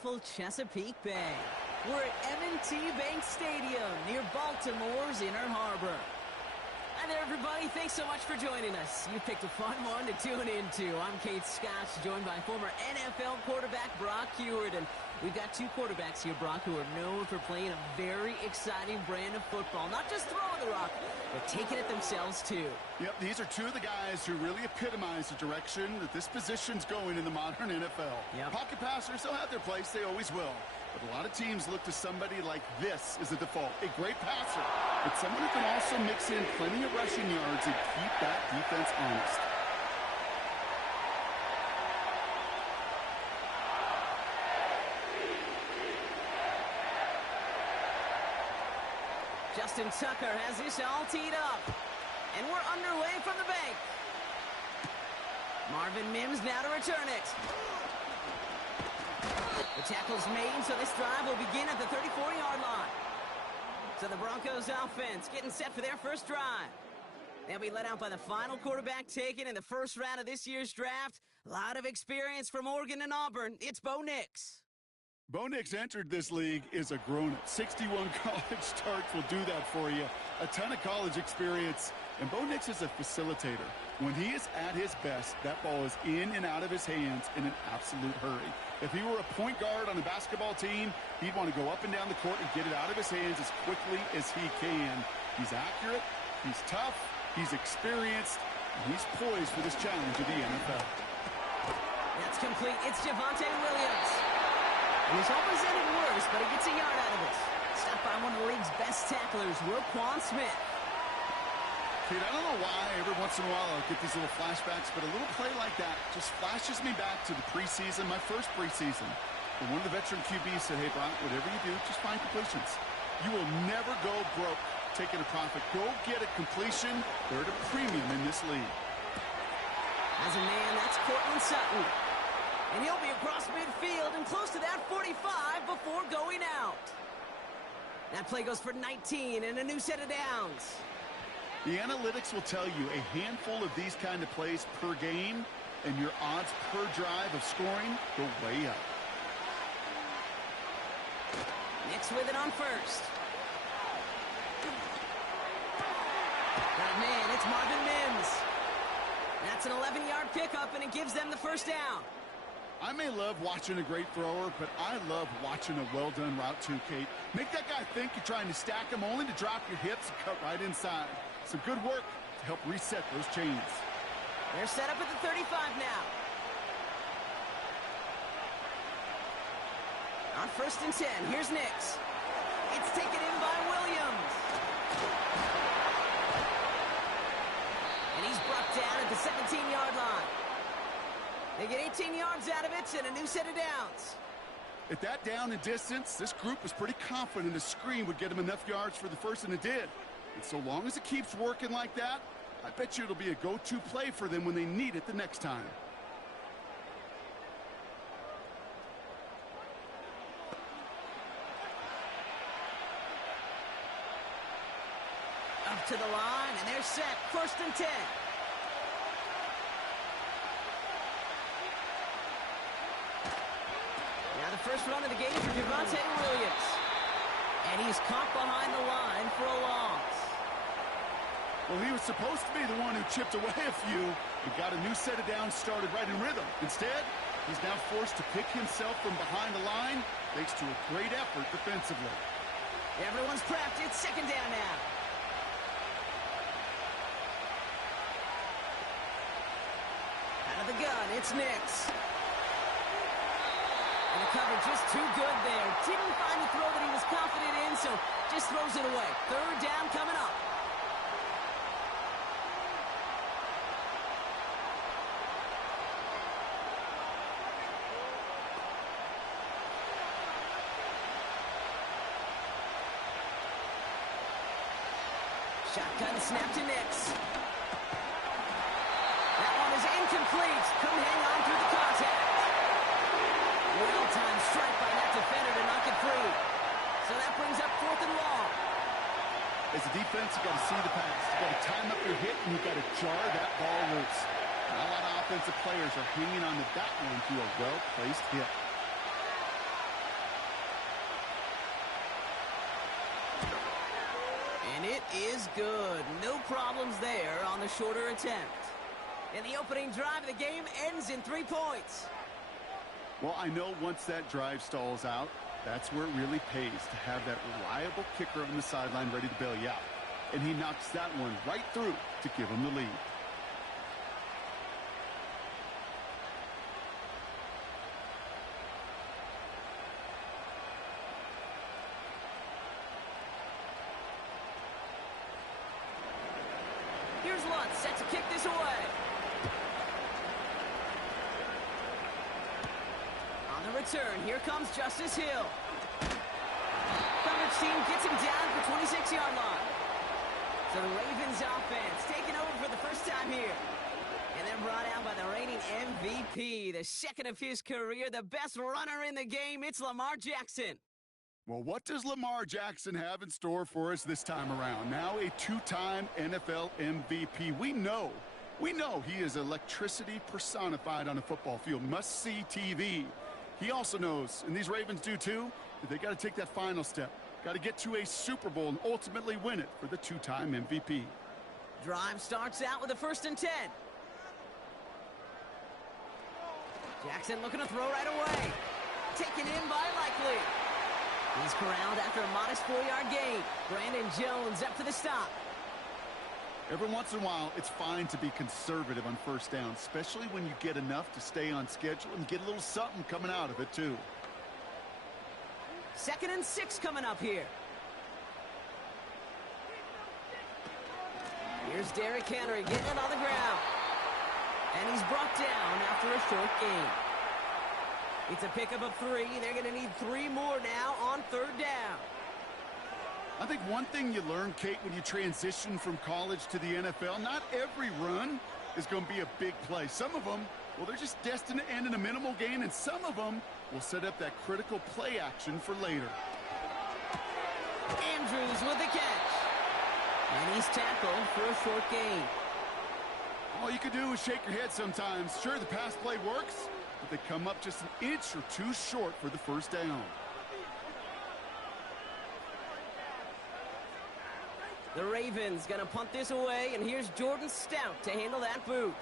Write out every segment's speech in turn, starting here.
beautiful Chesapeake Bay. We're at M&T Bank Stadium near Baltimore's Inner Harbor. Hi there, everybody. Thanks so much for joining us. You picked a fun one to tune into. I'm Kate Scott, joined by former NFL quarterback Brock Huard. And we've got two quarterbacks here, Brock, who are known for playing a very exciting brand of football. Not just throwing the rock, but taking it themselves, too. Yep, these are two of the guys who really epitomize the direction that this position's going in the modern NFL. Yep. Pocket passers, they'll have their place. They always will. But a lot of teams look to somebody like this as a default. A great passer, but someone who can also mix in plenty of rushing yards and keep that defense honest. Justin Tucker has this all teed up. And we're underway from the bank. Marvin Mims now to return it. The tackle's made, so this drive will begin at the 34-yard line. So the Broncos offense getting set for their first drive. They'll be led out by the final quarterback taken in the first round of this year's draft. A lot of experience from Oregon and Auburn. It's Bo Nix. Bo Nix entered this league as a grown-up. 61 college starts will do that for you. A ton of college experience. And Bo Nix is a facilitator. When he is at his best, that ball is in and out of his hands in an absolute hurry. If he were a point guard on a basketball team, he'd want to go up and down the court and get it out of his hands as quickly as he can. He's accurate, he's tough, he's experienced, and he's poised for this challenge of the NFL. That's complete. It's Javonte Williams. And he's always ended worse, but he gets a yard out of it. Stopped by one of the league's best tacklers, Roquan Smith. Kid, I don't know why every once in a while I'll get these little flashbacks, but a little play like that just flashes me back to the preseason, my first preseason. And one of the veteran QBs said, hey, Brock, whatever you do, just find completions. You will never go broke taking a profit. Go get a completion. They're at a premium in this league. As a man, that's Cortland Sutton. And he'll be across midfield and close to that 45 before going out. That play goes for 19 and a new set of downs. The analytics will tell you a handful of these kind of plays per game, and your odds per drive of scoring go way up. Nix with it on first. Got a man, it's Marvin Mims. That's an 11-yard pickup, and it gives them the first down. I may love watching a great thrower, but I love watching a well-done route too, Kate. Make that guy think you're trying to stack him only to drop your hips and cut right inside. Some good work to help reset those chains. They're set up at the 35 now. On 1st and 10, here's Nix. It's taken in by Williams. And he's brought down at the 17-yard line. They get 18 yards out of it and a new set of downs. At that down and distance, this group was pretty confident a screen would get them enough yards for the first, and it did. And so long as it keeps working like that, I bet you it'll be a go-to play for them when they need it the next time. Up to the line, and they're set. 1st and 10. Now the first run of the game for Javonte Williams. And he's caught behind the line for a loss. Well, he was supposed to be the one who chipped away a few and got a new set of downs started right in rhythm. Instead, he's now forced to pick himself from behind the line thanks to a great effort defensively. Everyone's prepped. It's 2nd down now. Out of the gun, it's Nix. And the cover just too good there. Didn't find the throw that he was confident in, so just throws it away. 3rd down coming up. Shotgun snap to Nix. That one is incomplete. Couldn't hang on through the contact. Well-timed strike by that defender to knock it free. So that brings up 4th and long. As a defense, you got to see the pass. You got to time up your hit, and you got to jar that ball loose. Not a lot of offensive players are hanging on to that one through a well-placed hit. is good. No problems there on the shorter attempt. And the opening drive of the game ends in 3 points. Well, I know once that drive stalls out, that's where it really pays to have that reliable kicker on the sideline ready to bail you out. And he knocks that one right through to give him the lead. Here's Lutz set to kick this away. On the return, here comes Justice Hill. Coverage team gets him down at the 26-yard line. So the Ravens offense taking over for the first time here. And then brought out by the reigning MVP, the second of his career, the best runner in the game. It's Lamar Jackson. Well, what does Lamar Jackson have in store for us this time around? Now a two-time NFL MVP. We know he is electricity personified on a football field. Must-see TV. He also knows, and these Ravens do too, that they got to take that final step. Got to get to a Super Bowl and ultimately win it for the two-time MVP. Drive starts out with a 1st and 10. Jackson looking to throw right away. Taken in by Likely. He's corralled after a modest 4-yard gain. Brandon Jones up for the stop. Every once in a while, it's fine to be conservative on 1st down, especially when you get enough to stay on schedule and get a little something coming out of it, too. 2nd and 6 coming up here. Here's Derrick Henry getting it on the ground. And he's brought down after a short gain. It's a pickup of 3. They're going to need 3 more now on 3rd down. I think one thing you learn, Kate, when you transition from college to the NFL, not every run is going to be a big play. Some of them, well, they're just destined to end in a minimal gain, and some of them will set up that critical play action for later. Andrews with the catch. And he's tackled for a short gain. All you can do is shake your head sometimes. Sure, the pass play works, but they come up just an inch or 2 short for the 1st down. The Ravens going to punt this away, and here's Jordan Stout to handle that boot.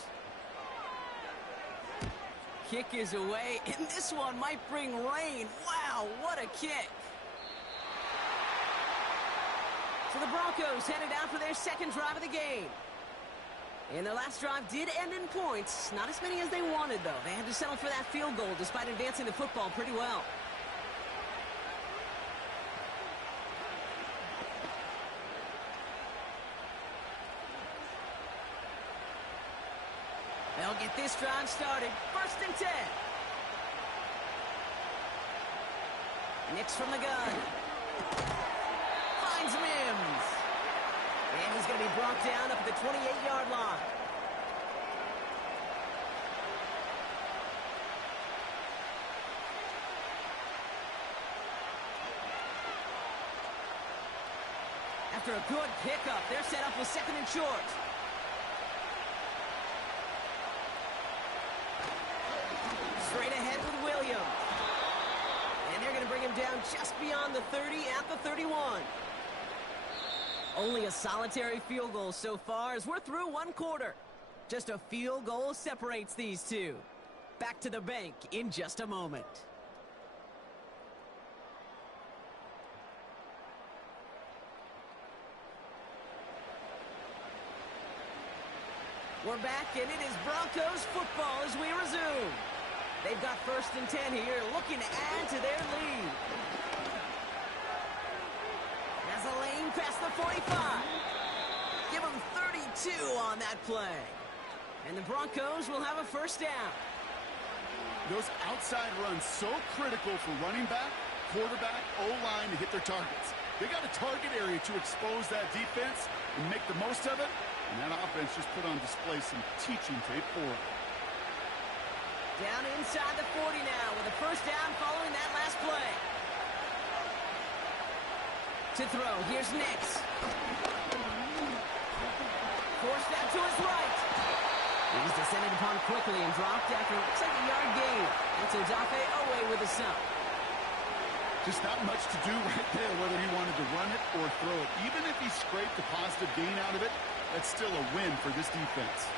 Kick is away, and this one might bring rain. Wow, what a kick. So the Broncos headed out for their 2nd drive of the game. And their last drive did end in points. Not as many as they wanted, though. They had to settle for that field goal despite advancing the football pretty well. They'll get this drive started. 1st and 10. Nix from the gun. Finds Mims. And he's going to be brought down up at the 28-yard line. After a good pickup, they're set up with 2nd and short. Straight ahead with Williams. And they're going to bring him down just beyond the 30 at the 31. Only a solitary field goal so far as we're through 1 quarter. Just a field goal separates these two. Back to the bank in just a moment. We're back, and it is Broncos football as we resume. They've got 1st and 10 here, looking to add to their lead. Has a lane past the 45. Give them 32 on that play. And the Broncos will have a 1st down. Those outside runs so critical for running back, quarterback, O-line to hit their targets. They got a target area to expose that defense and make the most of it. And that offense just put on display some teaching tape for it. Down inside the 40 now with a 1st down following that last play. To throw, here's Nix. Forced out to his right. He's descended upon quickly and dropped after looks like a yard gain. That's Odafe away with a stop. Just not much to do right there, whether he wanted to run it or throw it. Even if he scraped a positive gain out of it, that's still a win for this defense.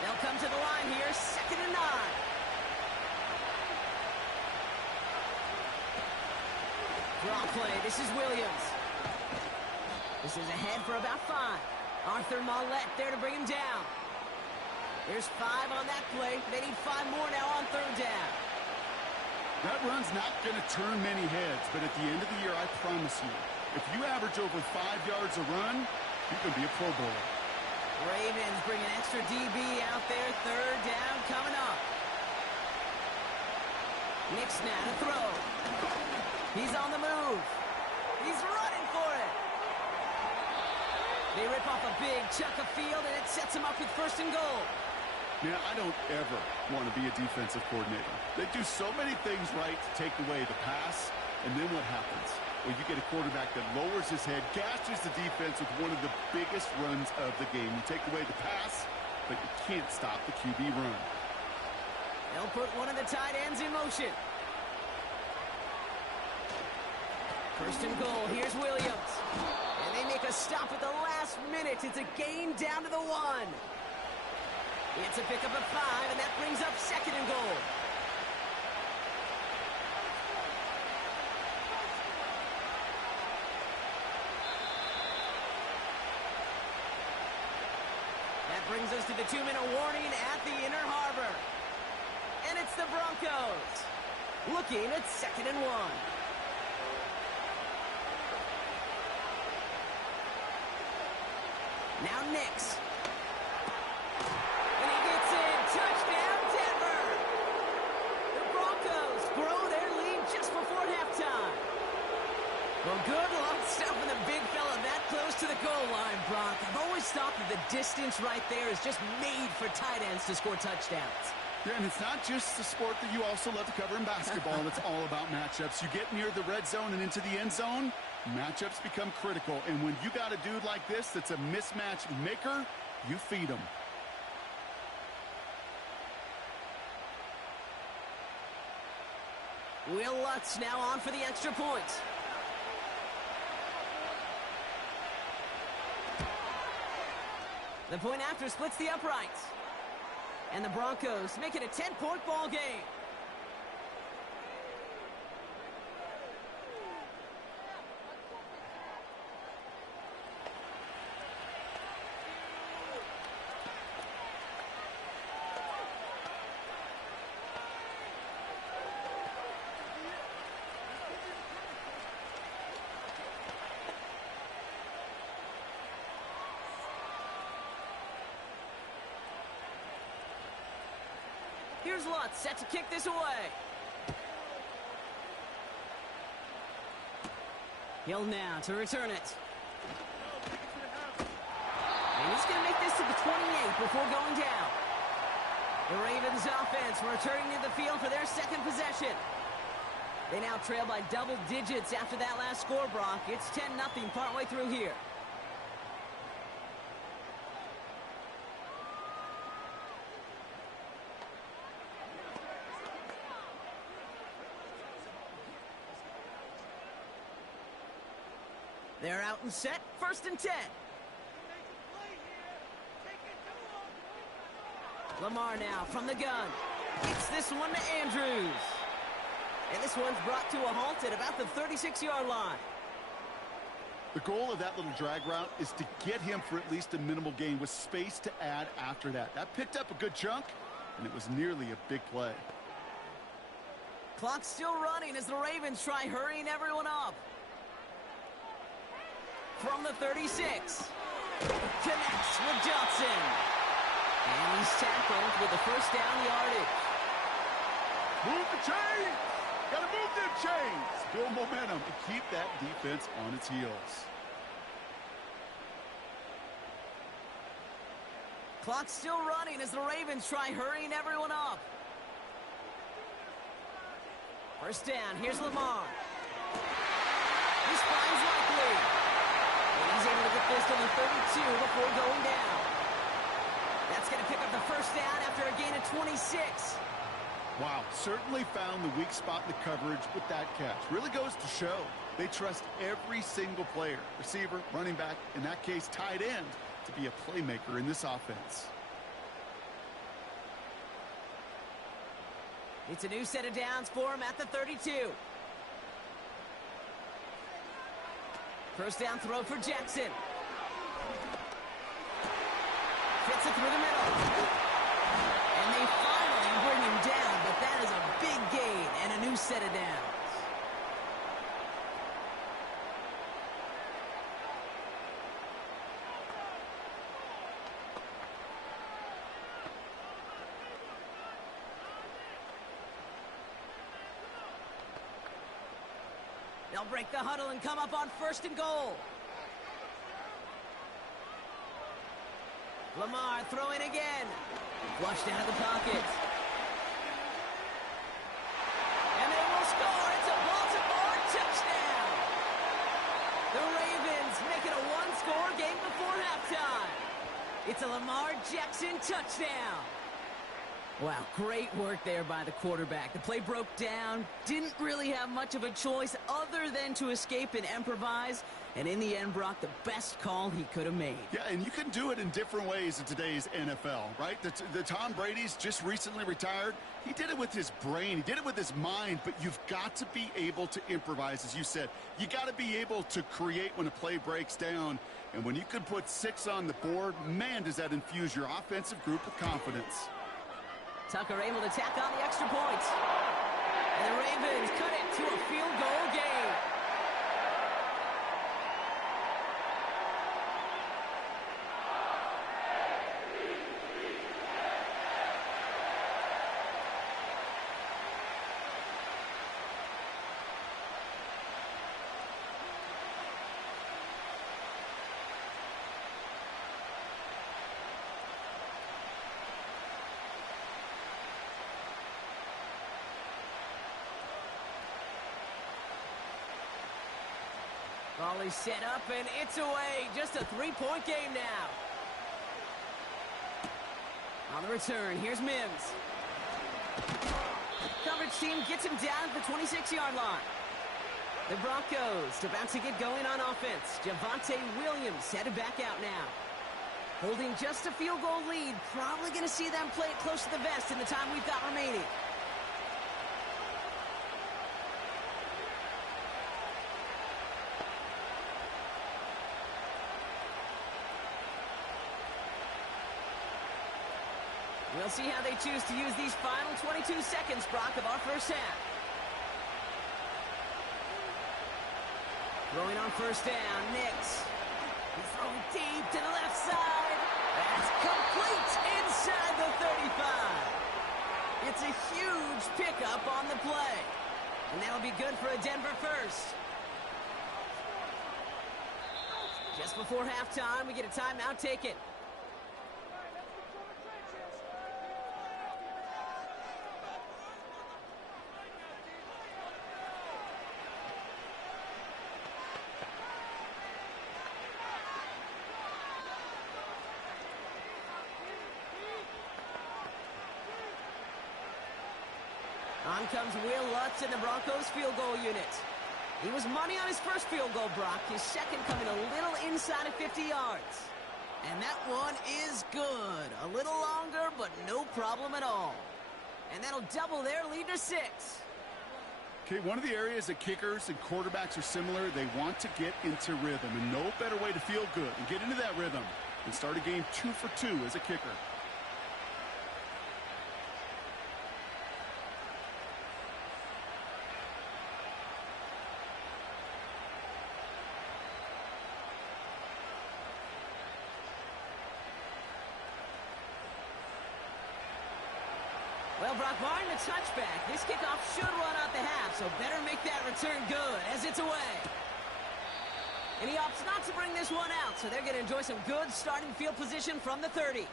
They'll come to the line here, 2nd and 9. Draw play, this is Williams. This is ahead for about 5. Arthur Mollett there to bring him down. There's 5 on that play. They need 5 more now on 3rd down. That run's not going to turn many heads, but at the end of the year, I promise you, if you average over 5 yards a run, you can be a Pro Bowler. Ravens bring an extra DB out there. 3rd down coming up. Nick's now to throw. He's on the move. He's running for it. They rip off a big chunk of field, and it sets him up with 1st and goal. Now, I don't ever want to be a defensive coordinator. They do so many things right to take away the pass, and then what happens? Well, you get a quarterback that lowers his head, gashes the defense with one of the biggest runs of the game. You take away the pass, but you can't stop the QB run. They'll put one of the tight ends in motion. 1st and goal. Here's Williams. And they make a stop at the last minute. It's a gain down to the 1. It's a pickup of 5, and that brings up 2nd and goal. That brings us to the 2-minute warning at the inner harbor. And it's the Broncos looking at 2nd and 1. Now Nix. And he gets in. Touchdown, Denver. The Broncos grow their lead just before halftime. Well, good luck stopping the big fella that close to the goal line, Brock. I've always thought that the distance right there is just made for tight ends to score touchdowns. Yeah, and it's not just the sport that you also love to cover in basketball. It's all about matchups. You get near the red zone and into the end zone, matchups become critical. And when you got a dude like this that's a mismatch maker, you feed him. Will Lutz now on for the extra point. The point after splits the uprights. And the Broncos make it a 10-point ball game. Here's Lutz, set to kick this away. Hill now to return it. And he's going to make this to the 28 before going down. The Ravens offense returning to the field for their 2nd possession. They now trail by double digits after that last score, Brock. It's 10-0 partway through here. They're out and set. 1st and 10. Lamar now from the gun. Gets this one to Andrews. And this one's brought to a halt at about the 36-yard line. The goal of that little drag route is to get him for at least a minimal gain with space to add after that. That picked up a good chunk, and it was nearly a big play. Clock's still running as the Ravens try hurrying everyone up. From the 36. Connects with Johnson. And he's tackled with the 1st down yardage. Move the chains! Gotta move them chains! Build momentum and keep that defense on its heels. Clock's still running as the Ravens try hurrying everyone up. 1st down, here's Lamar. This finds likely. And he's able to get this to the 32 before going down. That's going to pick up the 1st down after a gain of 26. Wow, certainly found the weak spot in the coverage with that catch. Really goes to show they trust every single player, receiver, running back, in that case, tight end, to be a playmaker in this offense. It's a new set of downs for him at the 32. First down throw for Jackson. Fits it through the middle. And they finally bring him down, but that is a big gain and a new set of downs. They'll break the huddle and come up on 1st and goal. Lamar throwing again. Flushed out of the pocket. And they will score. It's a Baltimore touchdown. The Ravens make it a one-score game before halftime. It's a Lamar Jackson touchdown. Wow, great work there by the quarterback. The play broke down, didn't really have much of a choice other than to escape and improvise, and in the end, Brock, the best call he could have made. Yeah, and you can do it in different ways in today's NFL, right? The Tom Brady's just recently retired. He did it with his brain. He did it with his mind, but you've got to be able to improvise, as you said. You got to be able to create when a play breaks down, and when you can put 6 on the board, man, does that infuse your offensive group with confidence. Tucker able to tack on the extra point. And the Ravens cut it to a field goal game. Ball is set up, and it's away. Just a 3-point game now. On the return, here's Mims. Coverage team gets him down at the 26-yard line. The Broncos about to get going on offense. Javonte Williams headed back out now. Holding just a field goal lead. Probably going to see them play it close to the vest in the time we've got remaining. We'll see how they choose to use these final 22 seconds, Brock, of our first half. Throwing on first down, Nix. He's throwing deep to the left side. That's complete inside the 35. It's a huge pickup on the play. And that'll be good for a Denver first. Just before halftime, we get a timeout taken. On comes Will Lutz in the Broncos field goal unit. He was money on his first field goal, Brock. His second coming a little inside of 50 yards. And that one is good. A little longer, but no problem at all. And that'll double their lead to 6. Okay, one of the areas that kickers and quarterbacks are similar, they want to get into rhythm. And no better way to feel good and get into that rhythm than start a game 2 for 2 as a kicker. Well, Brock, barring the touchback, this kickoff should run out the half, so better make that return good as it's away. And he opts not to bring this one out, so they're going to enjoy some good starting field position from the 30.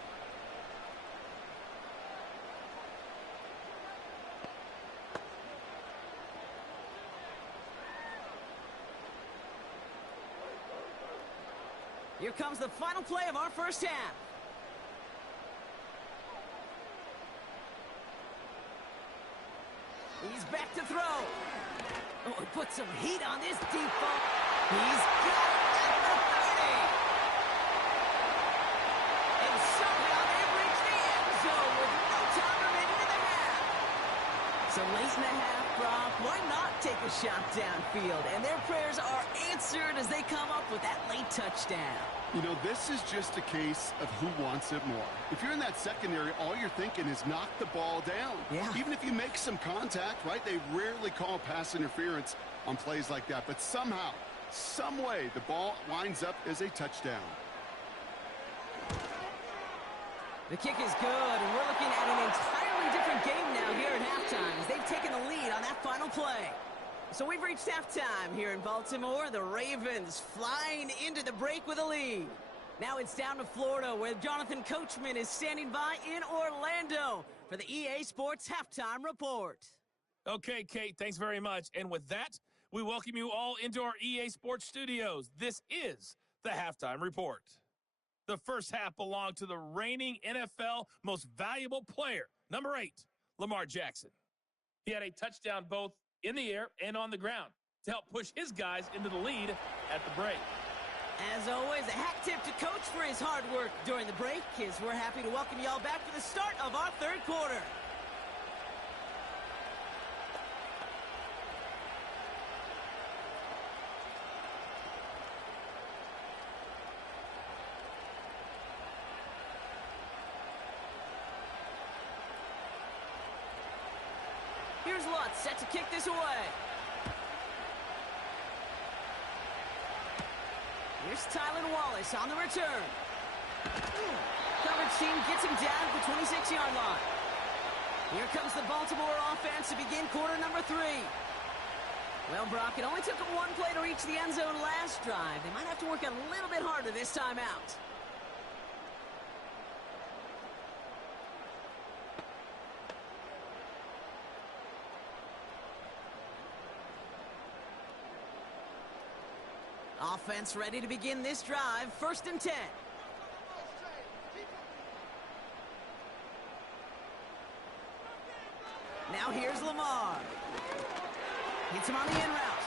Here comes the final play of our first half. he put some heat on this deep ball. He's got it at the 30. And somehow they've reached the end zone with no time remaining in the half. So late in the half, Brock, why not take a shot downfield? And their prayers are answered as they come up with that late touchdown. You know, this is just a case of who wants it more. If you're in that secondary, all you're thinking is knock the ball down. Yeah. Even if you make some contact, right, they rarely call pass interference on plays like that. But somehow, some way, the ball winds up as a touchdown. The kick is good, and we're looking at an entirely different game now here at halftime as they've taken the lead on that final play. So we've reached halftime here in Baltimore. The Ravens flying into the break with a lead. Now it's down to Florida, where Jonathan Coachman is standing by in Orlando for the EA Sports Halftime Report. Okay, Kate, thanks very much. And with that, we welcome you all into our EA Sports studios. This is the Halftime Report. The first half belonged to the reigning NFL most valuable player, number 8, Lamar Jackson. He had a touchdown both in the air and on the ground to help push his guys into the lead at the break. As always, a hat tip to Coach for his hard work during the break, as we're happy to welcome y'all back for the start of our third quarter. Here's Lutz set to kick this away. Here's Tylan Wallace on the return. Coverage team gets him down at the 26-yard line. Here comes the Baltimore offense to begin quarter number 3. Well, Brock, it only took them one play to reach the end zone last drive. They might have to work a little bit harder this time out. Offense ready to begin this drive. 1st and 10. Now here's Lamar. Hits him on the in route.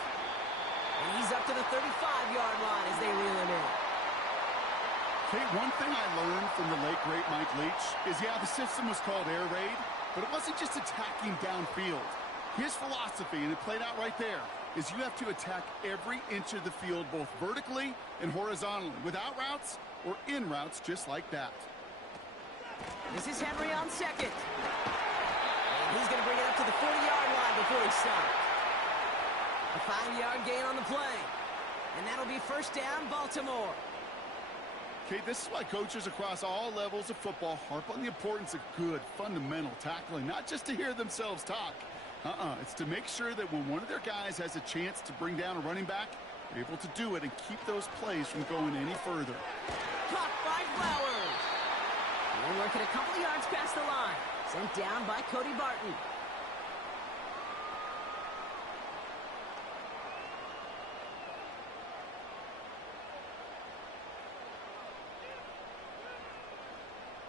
And he's up to the 35-yard line as they reel him in. Okay, one thing I learned from the late, great Mike Leach is, yeah, the system was called air raid, but it wasn't just attacking downfield. His philosophy, and it played out right there, is you have to attack every inch of the field, both vertically and horizontally, without routes or in routes just like that. This is Henry on second. And he's going to bring it up to the 40-yard line before he stopped. A 5-yard gain on the play. And that'll be 1st down, Baltimore. Okay, this is why coaches across all levels of football harp on the importance of good, fundamental tackling, not just to hear themselves talk. It's to make sure that when one of their guys has a chance to bring down a running back, they're able to do it and keep those plays from going any further. Caught by Flowers. We're working a couple of yards past the line. Sent down by Cody Barton.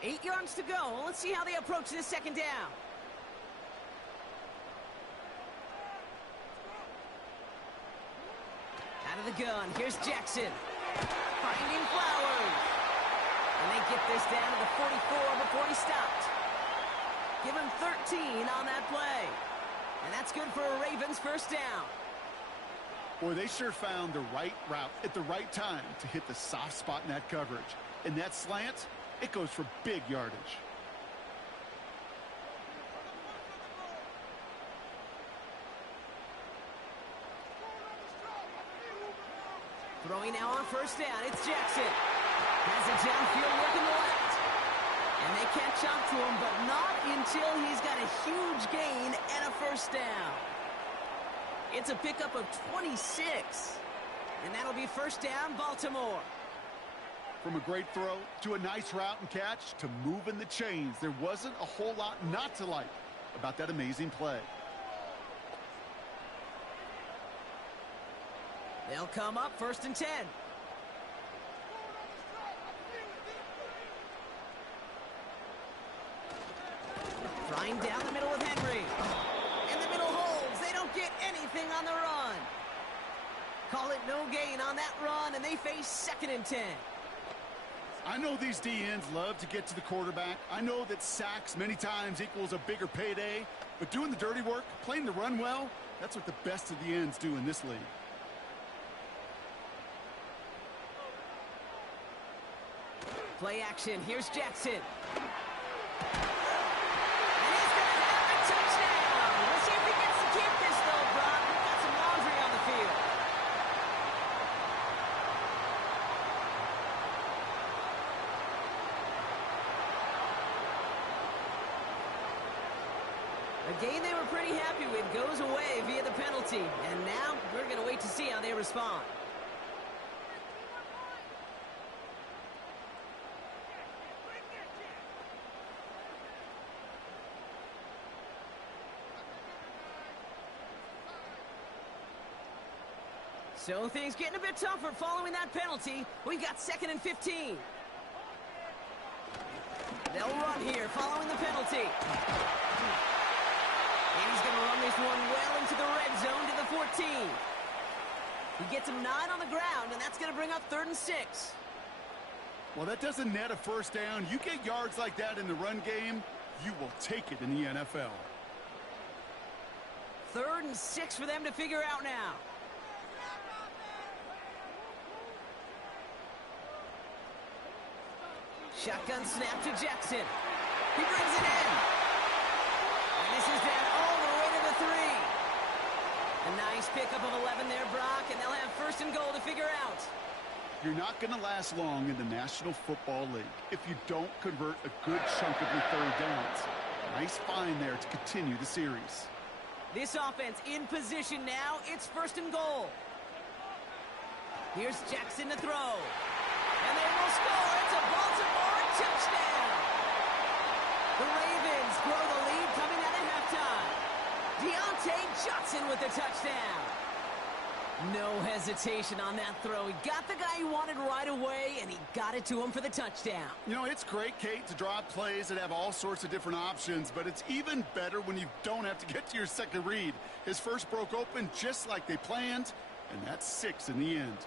Eight yards to go. Let's see how they approach this 2nd down. Out of the gun, here's Jackson. Finding Flowers. And they get this down to the 44 before he stopped. Give him 13 on that play. And that's good for a Ravens 1st down. Boy, they sure found the right route at the right time to hit the soft spot in that coverage. And that slant, it goes for big yardage. Throwing now on 1st down, it's Jackson. Has it downfield working the left. And they catch up to him, but not until he's got a huge gain and a 1st down. It's a pickup of 26. And that'll be 1st down, Baltimore. From a great throw to a nice route and catch to moving the chains, there wasn't a whole lot not to like about that amazing play. They'll come up 1st and 10. Flying down the middle with Henry. And the middle holds. They don't get anything on the run. Call it no gain on that run, and they face 2nd and 10. I know these D-ends love to get to the quarterback. I know that sacks many times equals a bigger payday, but doing the dirty work, playing the run well, that's what the best of the ends do in this league. Play action. Here's Jackson. And he's going to have a touchdown. Let's see if he gets to keep this, though, Brock. We've got some laundry on the field. A game they were pretty happy with goes away via the penalty. And now we're going to wait to see how they respond. So things getting a bit tougher following that penalty. We've got 2nd and 15. They'll run here following the penalty. And he's going to run this one well into the red zone to the 14. He gets him 9 on the ground, and that's going to bring up 3rd and 6. Well, that doesn't net a first down. You get yards like that in the run game, you will take it in the NFL. 3rd and 6 for them to figure out now. Shotgun snap to Jackson. He brings it in. And this is down all the way to the 3. A nice pickup of 11 there, Brock, and they'll have 1st and goal to figure out. You're not going to last long in the National Football League if you don't convert a good chunk of your 3rd downs. Nice find there to continue the series. This offense in position now. It's 1st and goal. Here's Jackson to throw. And they will score. It's a Baltimore touchdown. The Ravens grow the lead coming out of halftime. Deontay Johnson with the touchdown. No hesitation on that throw. He got the guy he wanted right away, and he got it to him for the touchdown. You know, it's great, Kate, to draw up plays that have all sorts of different options, but it's even better when you don't have to get to your second read. His first broke open just like they planned, and that's 6 in the end.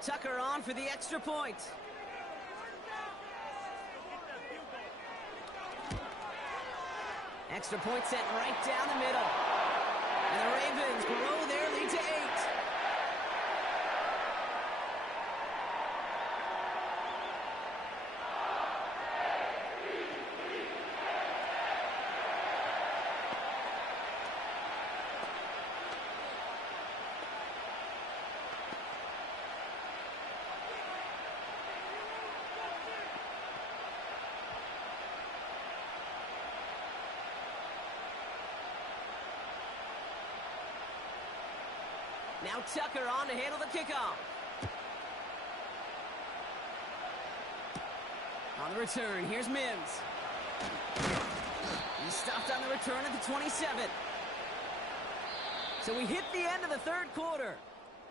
Tucker on for the extra point. Extra point set right down the middle. And the Ravens grow their lead to 8. Now Tucker on to handle the kickoff. On the return, here's Mims. He stopped on the return at the 27. So we hit the end of the 3rd quarter.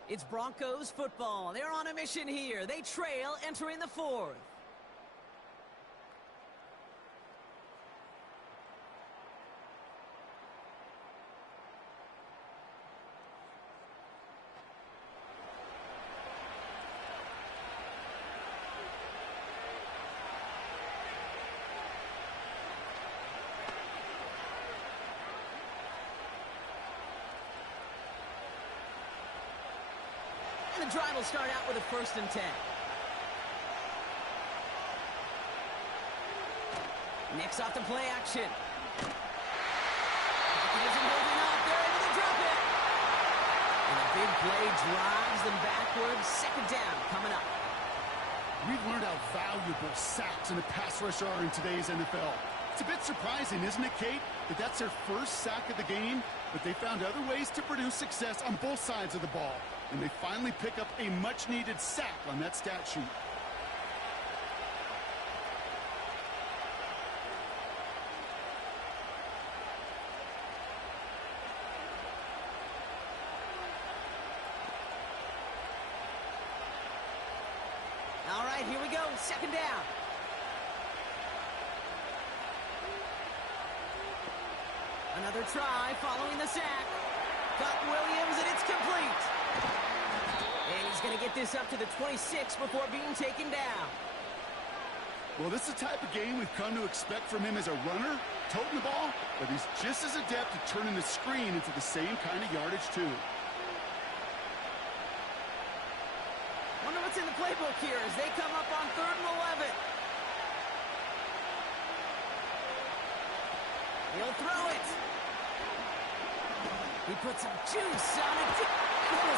It's Broncos football. They're on a mission here. They trail entering the 4th. The drive will start out with a 1st and 10. Next off the play action. He isn't holding up. They're able to drop it. And a big play drives them backwards. 2nd down coming up. We've learned how valuable sacks in the pass rush are in today's NFL. It's a bit surprising, isn't it, Kate, that that's their first sack of the game, but they found other ways to produce success on both sides of the ball. And they finally pick up a much-needed sack on that stat sheet. All right, here we go. 2nd down. Another try following the sack. Got Williams, and it's complete. And he's going to get this up to the 26 before being taken down. Well, this is the type of game we've come to expect from him as a runner, toting the ball, but he's just as adept at turning the screen into the same kind of yardage, too. Wonder what's in the playbook here as they come up on 3rd and 11. He'll throw it. He put some juice on it.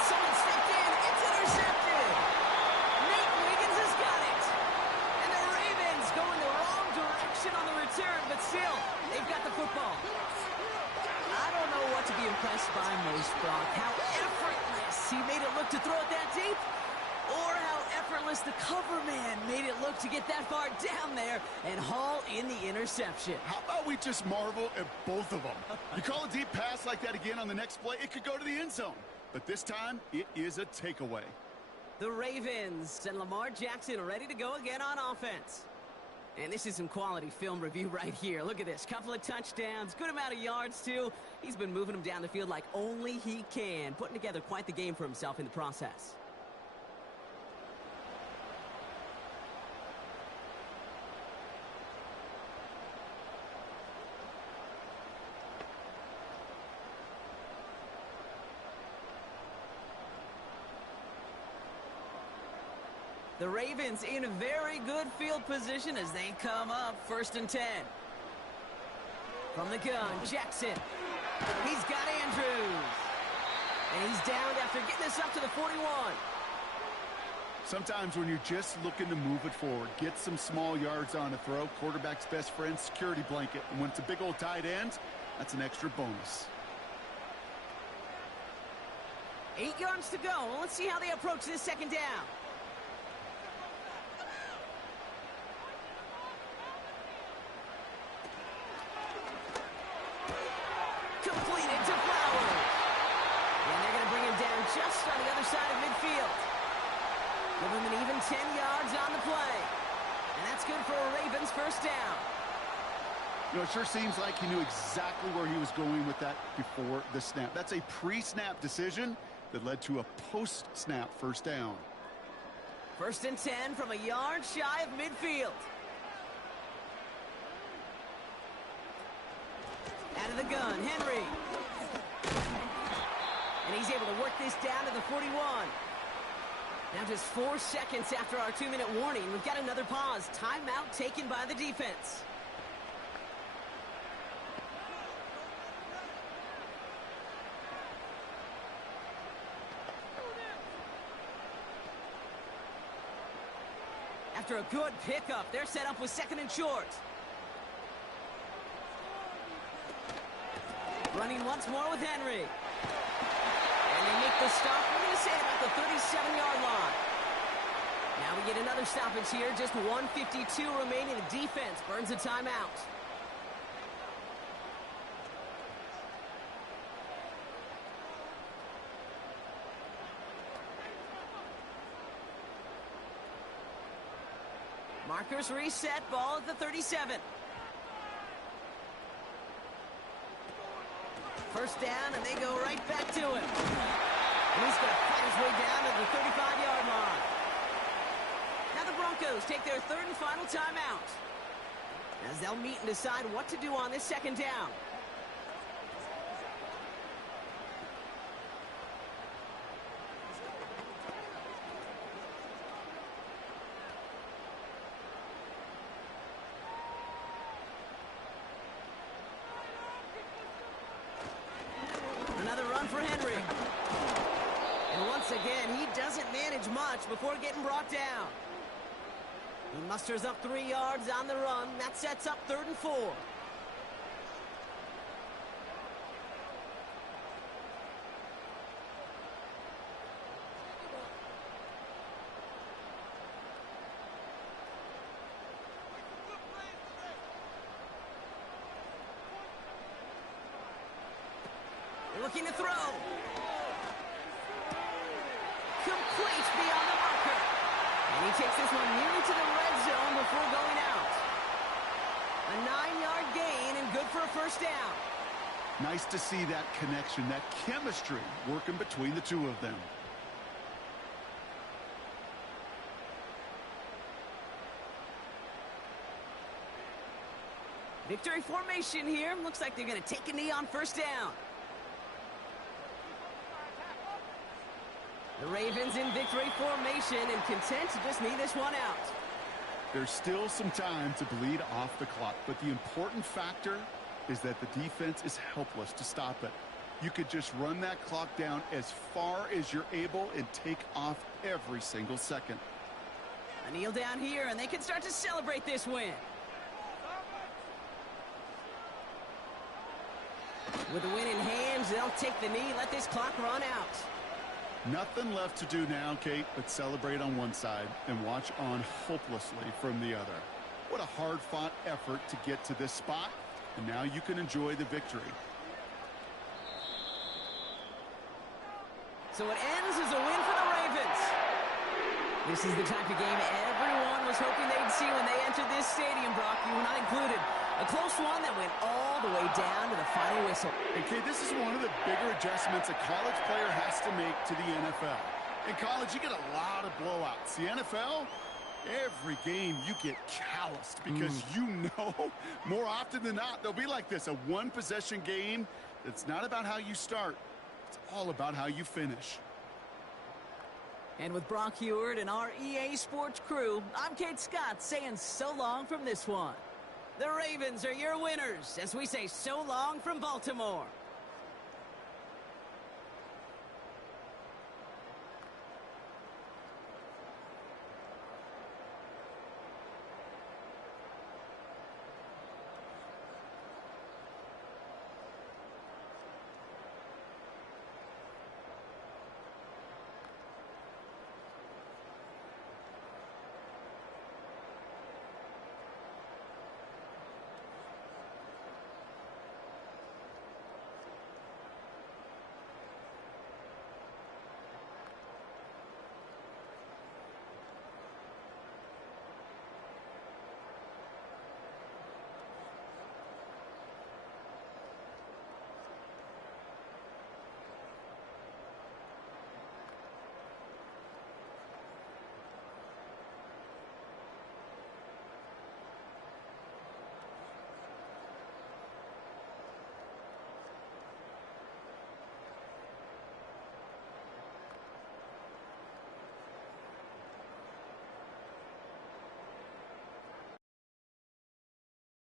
Someone stepped in. It's intercepted. Nate Wiggins has got it. And the Ravens go in the wrong direction on the return, but still, they've got the football. I don't know what to be impressed by most, Brock. How effortless he made it look to throw it that deep, or how effortless the cover man made it look to get that far down there and haul in the interception. How about we just marvel at both of them? You call a deep pass like that again on the next play, it could go to the end zone. But this time, it is a takeaway. The Ravens and Lamar Jackson are ready to go again on offense. And this is some quality film review right here. Look at this. Couple of touchdowns. Good amount of yards, too. He's been moving them down the field like only he can. Putting together quite the game for himself in the process. The Ravens in a very good field position as they come up 1st and 10. From the gun, Jackson. He's got Andrews. And he's downed after getting this up to the 41. Sometimes when you're just looking to move it forward, get some small yards on a throw, quarterback's best friend, security blanket. And when it's a big old tight end, that's an extra bonus. 8 yards to go. Well, let's see how they approach this 2nd down. Completed to Flowers. And they're going to bring him down just on the other side of midfield. Give him an even 10 yards on the play. And that's good for a Ravens 1st down. You know, it sure seems like he knew exactly where he was going with that before the snap. That's a pre-snap decision that led to a post-snap 1st down. 1st and 10 from a yard shy of midfield. Out of the gun, Henry. And he's able to work this down to the 41. Now just 4 seconds after our 2-minute warning, we've got another pause. Timeout taken by the defense. After a good pickup, they're set up with 2nd and short. Running once more with Henry. And they make the stop, we're going to say, about the 37-yard line. Now we get another stoppage here. Just 1:52 remaining. The defense burns a timeout. Markers reset, ball at the 37. 1st down, and they go right back to him. And he's going to fight his way down to the 35-yard line. Now the Broncos take their 3rd and final timeout, as they'll meet and decide what to do on this 2nd down. Another run for Henry. And once again, he doesn't manage much before getting brought down. He musters up 3 yards on the run. That sets up 3rd and 4. Looking to throw. Complete beyond the marker. And he takes this one nearly to the red zone before going out. A 9-yard gain and good for a 1st down. Nice to see that connection, that chemistry working between the two of them. Victory formation here. Looks like they're going to take a knee on first down. The Ravens in victory formation and content to just knee this one out. There's still some time to bleed off the clock, but the important factor is that the defense is helpless to stop it. You could just run that clock down as far as you're able and take off every single second. A kneel down here, and they can start to celebrate this win. With the win in hands, they'll take the knee, let this clock run out. Nothing left to do now, Kate, but celebrate on one side and watch on hopelessly from the other. What a hard-fought effort to get to this spot, and now you can enjoy the victory. So it ends as a win for the Ravens. This is the type of game everyone was hoping they'd see when they entered this stadium, Brock, you and I included. A close one that went all the way down to the final whistle. Okay, this is one of the bigger adjustments a college player has to make to the NFL. In college, you get a lot of blowouts. The NFL, every game you get calloused because you know more often than not they'll be like this, a one-possession game. It's not about how you start. It's all about how you finish. And with Brock Heward and our EA Sports crew, I'm Kate Scott saying so long from this one. The Ravens are your winners as we say so long from Baltimore.